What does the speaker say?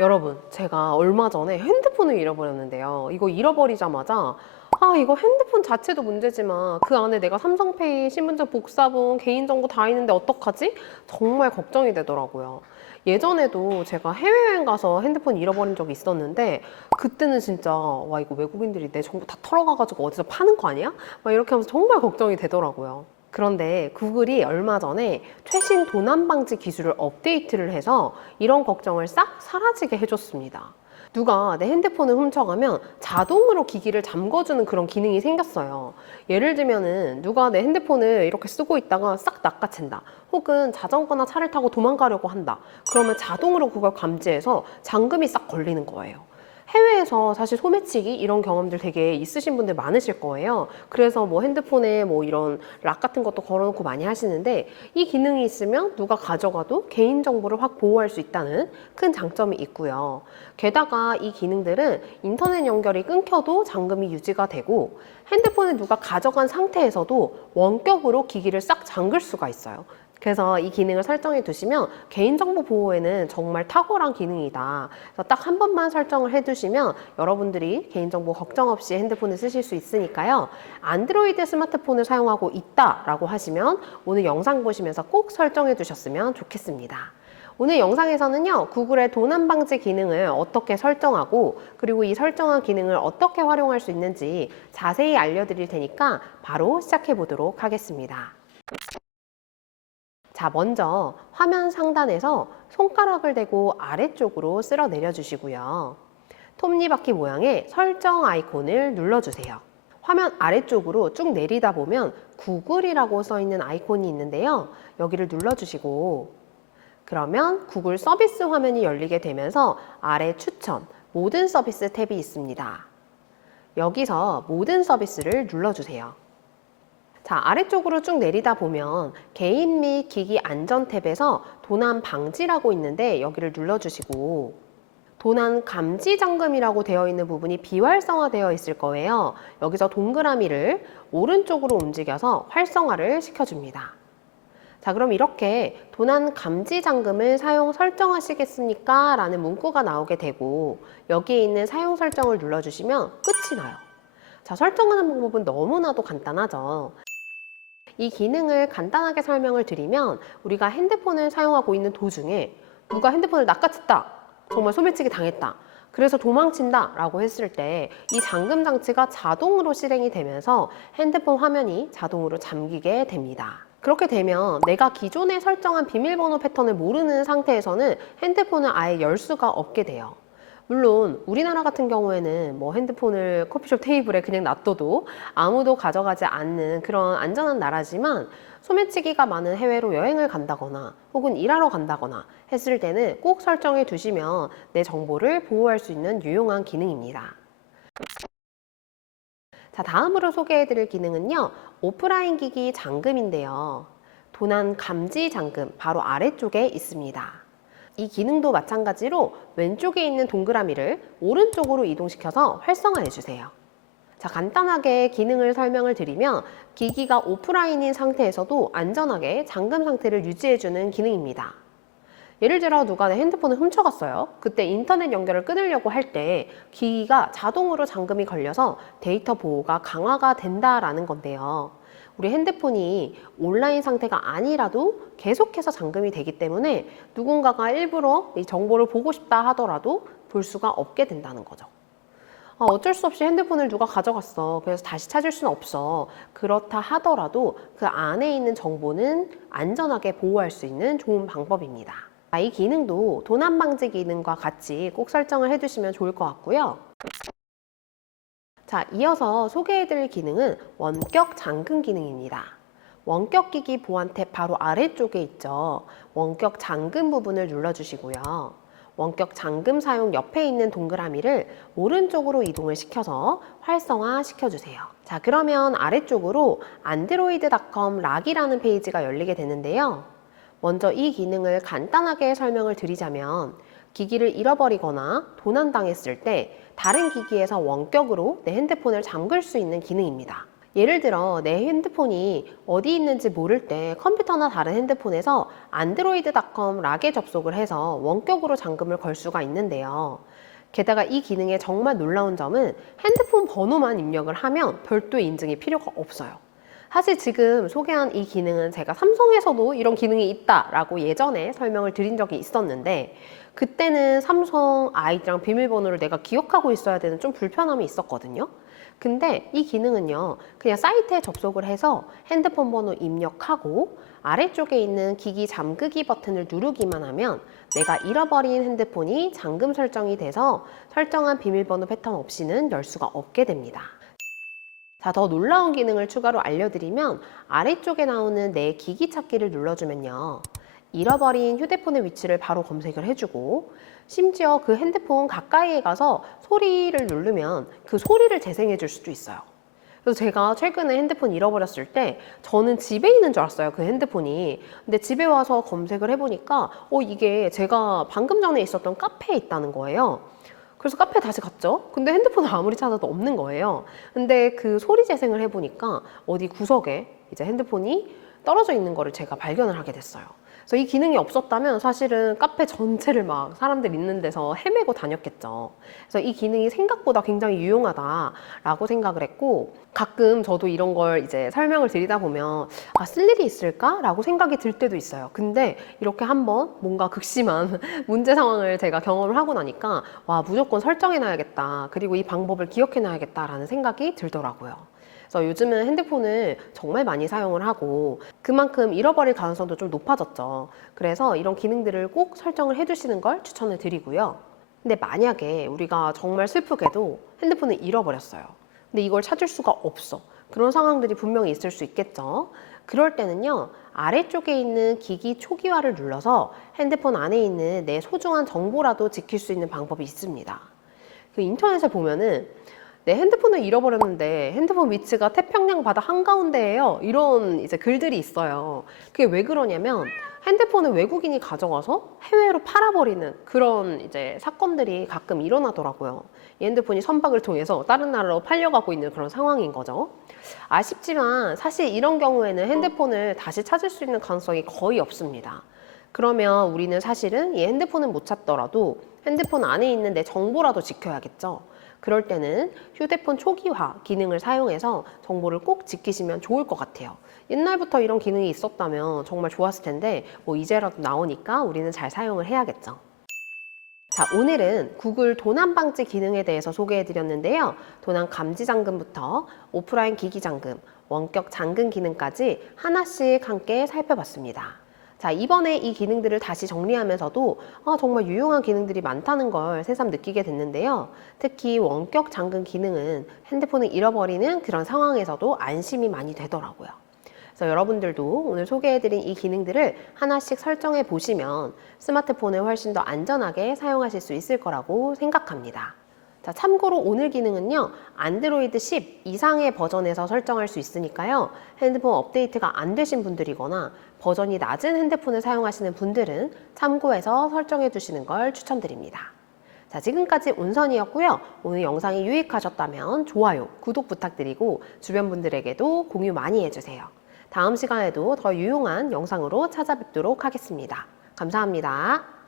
여러분, 제가 얼마 전에 핸드폰을 잃어버렸는데요. 이거 잃어버리자마자 이거 핸드폰 자체도 문제지만 그 안에 내가 삼성페이, 신분증 복사본, 개인정보 다 있는데 어떡하지? 정말 걱정이 되더라고요. 예전에도 제가 해외여행 가서 핸드폰 잃어버린 적이 있었는데 그때는 진짜 와 이거 외국인들이 내 정보 다 털어가가지고 어디서 파는 거 아니야? 막 이렇게 하면서 정말 걱정이 되더라고요. 그런데 구글이 얼마 전에 최신 도난 방지 기술을 업데이트를 해서 이런 걱정을 싹 사라지게 해줬습니다. 누가 내 핸드폰을 훔쳐가면 자동으로 기기를 잠궈주는 그런 기능이 생겼어요. 예를 들면은 누가 내 핸드폰을 이렇게 쓰고 있다가 싹 낚아챈다. 혹은 자전거나 차를 타고 도망가려고 한다. 그러면 자동으로 그걸 감지해서 잠금이 싹 걸리는 거예요. 해외에서 사실 소매치기 이런 경험들 되게 있으신 분들 많으실 거예요. 그래서 뭐 핸드폰에 뭐 이런 락 같은 것도 걸어놓고 많이 하시는데 이 기능이 있으면 누가 가져가도 개인정보를 확 보호할 수 있다는 큰 장점이 있고요. 게다가 이 기능들은 인터넷 연결이 끊겨도 잠금이 유지가 되고 핸드폰을 누가 가져간 상태에서도 원격으로 기기를 싹 잠글 수가 있어요. 그래서 이 기능을 설정해 두시면 개인정보 보호에는 정말 탁월한 기능이다. 그래서 딱 한 번만 설정을 해 두시면 여러분들이 개인정보 걱정 없이 핸드폰을 쓰실 수 있으니까요. 안드로이드 스마트폰을 사용하고 있다라고 하시면 오늘 영상 보시면서 꼭 설정해 두셨으면 좋겠습니다. 오늘 영상에서는요, 구글의 도난 방지 기능을 어떻게 설정하고 그리고 이 설정한 기능을 어떻게 활용할 수 있는지 자세히 알려드릴 테니까 바로 시작해 보도록 하겠습니다. 자, 먼저 화면 상단에서 손가락을 대고 아래쪽으로 쓸어 내려 주시고요. 톱니바퀴 모양의 설정 아이콘을 눌러주세요. 화면 아래쪽으로 쭉 내리다 보면 구글이라고 써 있는 아이콘이 있는데요. 여기를 눌러주시고 그러면 구글 서비스 화면이 열리게 되면서 아래 추천, 모든 서비스 탭이 있습니다. 여기서 모든 서비스를 눌러주세요. 자, 아래쪽으로 쭉 내리다 보면 개인 및 기기 안전 탭에서 도난 방지라고 있는데 여기를 눌러주시고 도난 감지 잠금이라고 되어 있는 부분이 비활성화되어 있을 거예요. 여기서 동그라미를 오른쪽으로 움직여서 활성화를 시켜줍니다. 자, 그럼 이렇게 도난 감지 잠금을 사용 설정하시겠습니까? 라는 문구가 나오게 되고 여기에 있는 사용 설정을 눌러주시면 끝이 나요. 자, 설정하는 방법은 너무나도 간단하죠. 이 기능을 간단하게 설명을 드리면 우리가 핸드폰을 사용하고 있는 도중에 누가 핸드폰을 낚아챘다. 정말 소매치기 당했다. 그래서 도망친다 라고 했을 때 이 잠금 장치가 자동으로 실행이 되면서 핸드폰 화면이 자동으로 잠기게 됩니다. 그렇게 되면 내가 기존에 설정한 비밀번호 패턴을 모르는 상태에서는 핸드폰을 아예 열 수가 없게 돼요. 물론 우리나라 같은 경우에는 뭐 핸드폰을 커피숍 테이블에 그냥 놔둬도 아무도 가져가지 않는 그런 안전한 나라지만 소매치기가 많은 해외로 여행을 간다거나 혹은 일하러 간다거나 했을 때는 꼭 설정해 두시면 내 정보를 보호할 수 있는 유용한 기능입니다. 자, 다음으로 소개해 드릴 기능은요, 오프라인 기기 잠금인데요. 도난 감지 잠금 바로 아래쪽에 있습니다. 이 기능도 마찬가지로 왼쪽에 있는 동그라미를 오른쪽으로 이동시켜서 활성화해 주세요. 자, 간단하게 기능을 설명을 드리면 기기가 오프라인인 상태에서도 안전하게 잠금 상태를 유지해주는 기능입니다. 예를 들어 누가 내 핸드폰을 훔쳐갔어요. 그때 인터넷 연결을 끊으려고 할 때 기기가 자동으로 잠금이 걸려서 데이터 보호가 강화가 된다라는 건데요. 우리 핸드폰이 온라인 상태가 아니라도 계속해서 잠금이 되기 때문에 누군가가 일부러 이 정보를 보고 싶다 하더라도 볼 수가 없게 된다는 거죠. 어쩔 수 없이 핸드폰을 누가 가져갔어. 그래서 다시 찾을 수는 없어. 그렇다 하더라도 그 안에 있는 정보는 안전하게 보호할 수 있는 좋은 방법입니다. 이 기능도 도난 방지 기능과 같이 꼭 설정을 해두시면 좋을 것 같고요. 자, 이어서 소개해드릴 기능은 원격 잠금 기능입니다. 원격 기기 보안 탭 바로 아래쪽에 있죠. 원격 잠금 부분을 눌러주시고요. 원격 잠금 사용 옆에 있는 동그라미를 오른쪽으로 이동을 시켜서 활성화 시켜주세요. 자, 그러면 아래쪽으로 android.com 락이라는 페이지가 열리게 되는데요. 먼저 이 기능을 간단하게 설명을 드리자면 기기를 잃어버리거나 도난당했을 때 다른 기기에서 원격으로 내 핸드폰을 잠글 수 있는 기능입니다. 예를 들어 내 핸드폰이 어디 있는지 모를 때 컴퓨터나 다른 핸드폰에서 android.com 락에 접속을 해서 원격으로 잠금을 걸 수가 있는데요. 게다가 이 기능의 정말 놀라운 점은 핸드폰 번호만 입력을 하면 별도 인증이 필요가 없어요. 사실 지금 소개한 이 기능은 제가 삼성에서도 이런 기능이 있다라고 예전에 설명을 드린 적이 있었는데, 그때는 삼성 아이디랑 비밀번호를 내가 기억하고 있어야 되는 좀 불편함이 있었거든요. 근데 이 기능은요, 그냥 사이트에 접속을 해서 핸드폰 번호 입력하고 아래쪽에 있는 기기 잠그기 버튼을 누르기만 하면 내가 잃어버린 핸드폰이 잠금 설정이 돼서 설정한 비밀번호 패턴 없이는 열 수가 없게 됩니다. 자, 더 놀라운 기능을 추가로 알려드리면 아래쪽에 나오는 내 기기 찾기를 눌러주면요, 잃어버린 휴대폰의 위치를 바로 검색을 해주고, 심지어 그 핸드폰 가까이에 가서 소리를 누르면 그 소리를 재생해 줄 수도 있어요. 그래서 제가 최근에 핸드폰 잃어버렸을 때 저는 집에 있는 줄 알았어요, 그 핸드폰이. 근데 집에 와서 검색을 해보니까 이게 제가 방금 전에 있었던 카페에 있다는 거예요. 그래서 카페에 다시 갔죠. 근데 핸드폰을 아무리 찾아도 없는 거예요. 근데 그 소리 재생을 해보니까 어디 구석에 이제 핸드폰이 떨어져 있는 거를 제가 발견을 하게 됐어요. 그래서 이 기능이 없었다면 사실은 카페 전체를 막 사람들 있는 데서 헤매고 다녔겠죠. 그래서 이 기능이 생각보다 굉장히 유용하다라고 생각을 했고, 가끔 저도 이런 걸 이제 설명을 드리다 보면 쓸 일이 있을까라고 생각이 들 때도 있어요. 근데 이렇게 한번 뭔가 극심한 문제 상황을 제가 경험을 하고 나니까 와, 무조건 설정해놔야겠다. 그리고 이 방법을 기억해놔야겠다라는 생각이 들더라고요. 그래서 요즘은 핸드폰을 정말 많이 사용을 하고 그만큼 잃어버릴 가능성도 좀 높아졌죠. 그래서 이런 기능들을 꼭 설정을 해두시는 걸 추천을 드리고요. 근데 만약에 우리가 정말 슬프게도 핸드폰을 잃어버렸어요. 근데 이걸 찾을 수가 없어. 그런 상황들이 분명히 있을 수 있겠죠. 그럴 때는요, 아래쪽에 있는 기기 초기화를 눌러서 핸드폰 안에 있는 내 소중한 정보라도 지킬 수 있는 방법이 있습니다. 그 인터넷에 보면은 내 핸드폰을 잃어버렸는데 핸드폰 위치가 태평양 바다 한가운데예요, 이런 이제 글들이 있어요. 그게 왜 그러냐면 핸드폰을 외국인이 가져가서 해외로 팔아버리는 그런 이제 사건들이 가끔 일어나더라고요. 이 핸드폰이 선박을 통해서 다른 나라로 팔려가고 있는 그런 상황인 거죠. 아쉽지만 사실 이런 경우에는 핸드폰을 다시 찾을 수 있는 가능성이 거의 없습니다. 그러면 우리는 사실은 이 핸드폰은 못 찾더라도 핸드폰 안에 있는 내 정보라도 지켜야겠죠. 그럴 때는 휴대폰 초기화 기능을 사용해서 정보를 꼭 지키시면 좋을 것 같아요. 옛날부터 이런 기능이 있었다면 정말 좋았을 텐데 뭐 이제라도 나오니까 우리는 잘 사용을 해야겠죠. 자, 오늘은 구글 도난 방지 기능에 대해서 소개해 드렸는데요. 도난 감지 잠금부터 오프라인 기기 잠금, 원격 잠금 기능까지 하나씩 함께 살펴봤습니다. 자, 이번에 이 기능들을 다시 정리하면서도 정말 유용한 기능들이 많다는 걸 새삼 느끼게 됐는데요. 특히 원격 잠금 기능은 핸드폰을 잃어버리는 그런 상황에서도 안심이 많이 되더라고요. 그래서 여러분들도 오늘 소개해드린 이 기능들을 하나씩 설정해 보시면 스마트폰을 훨씬 더 안전하게 사용하실 수 있을 거라고 생각합니다. 자, 참고로 오늘 기능은요, 안드로이드 10 이상의 버전에서 설정할 수 있으니까요, 핸드폰 업데이트가 안 되신 분들이거나 버전이 낮은 핸드폰을 사용하시는 분들은 참고해서 설정해 두시는 걸 추천드립니다. 자, 지금까지 운선이었고요. 오늘 영상이 유익하셨다면 좋아요, 구독 부탁드리고 주변 분들에게도 공유 많이 해주세요. 다음 시간에도 더 유용한 영상으로 찾아뵙도록 하겠습니다. 감사합니다.